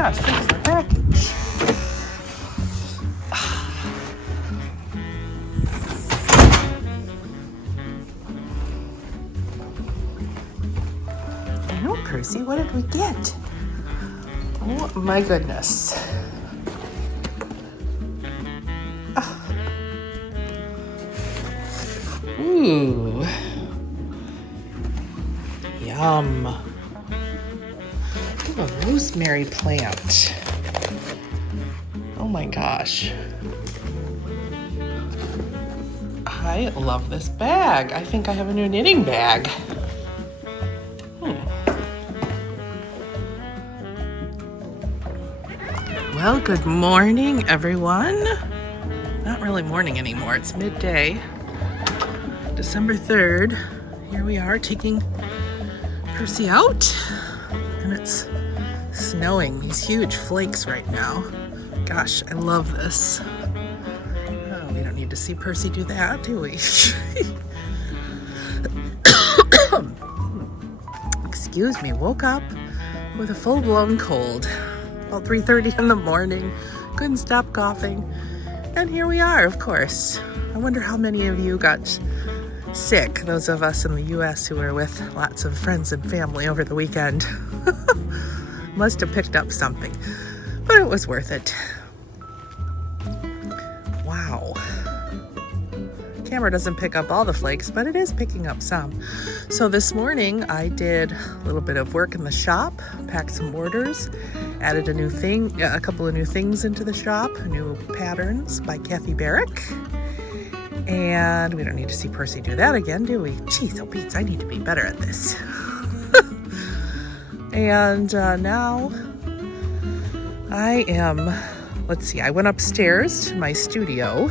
gosh, thanks for the package. I know, Percy, what did we get? Oh my goodness. Ooh. Yum. Look at a rosemary plant. Oh my gosh. I love this bag. I think I have a new knitting bag. Well, good morning, everyone. Not really morning anymore. It's midday. December 3rd. Here we are taking Percy out. And it's snowing. These huge flakes right now. Gosh, I love this. Oh, we don't need to see Percy do that, do we? Excuse me, woke up with a full-blown cold. About 3:30 in the morning, couldn't stop coughing, and here we are, of course. I wonder how many of you got sick, those of us in the US who were with lots of friends and family over the weekend. Must have picked up something, but it was worth it. Wow. Camera doesn't pick up all the flakes, but it is picking up some. So this morning I did a little bit of work in the shop, packed some orders, added a couple of new things into the shop, new patterns by Kathy Barrick. And we don't need to see Percy do that again, do we? Jeez, oh Beats, I need to be better at this. And now I am, let's see, I went upstairs to my studio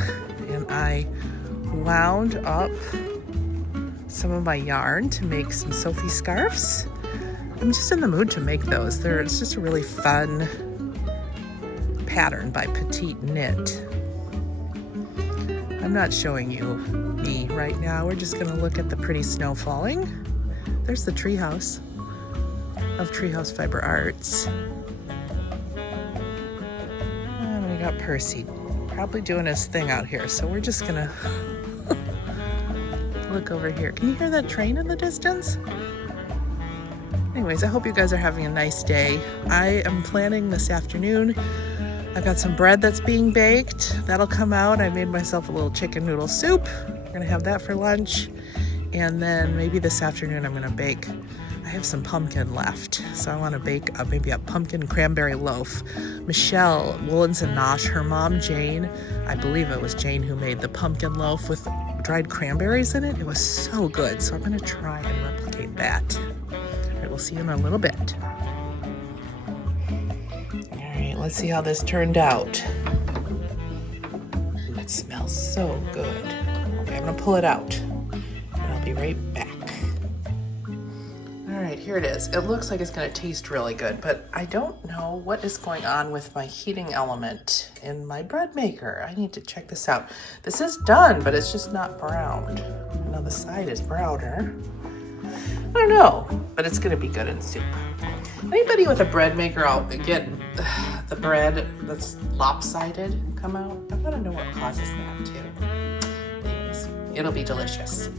and I wound up some of my yarn to make some Sophie scarves. I'm just in the mood to make those. It's just a really fun pattern by Petite Knit. I'm not showing you me right now. We're just gonna look at the pretty snow falling. There's the Treehouse of Treehouse Fiber Arts. And we got Percy probably doing his thing out here. So we're just gonna look over here. Can you hear that train in the distance? Anyways, I hope you guys are having a nice day. I am planning this afternoon. I've got some bread that's being baked. That'll come out. I made myself a little chicken noodle soup. We're gonna have that for lunch. And then maybe this afternoon I'm gonna bake. I have some pumpkin left, so I wanna bake maybe a pumpkin cranberry loaf. Michelle, Woolens and Nosh, her mom Jane, I believe it was Jane who made the pumpkin loaf with dried cranberries in it. It was so good, so I'm gonna try and replicate that. All right, we'll see you in a little bit. Let's see how this turned out. Ooh, it smells so good. Okay, I'm gonna pull it out and I'll be right back. All right, here it is. It looks like it's gonna taste really good, but I don't know what is going on with my heating element in my bread maker. I need to check this out. This is done, but it's just not browned. I know the side is browner. I don't know, but it's gonna be good in soup. Anybody with a bread maker, I'll get the bread that's lopsided come out. I want to know what causes that too. Anyways, it'll be delicious.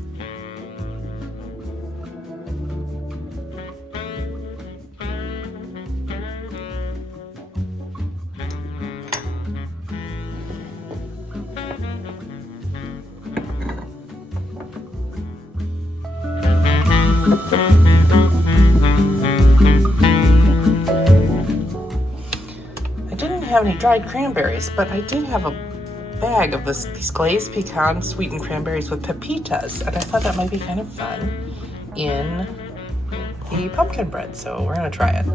Have any dried cranberries, but I did have a bag of these glazed pecan sweetened cranberries with pepitas, and I thought that might be kind of fun in the pumpkin bread, so we're gonna try it.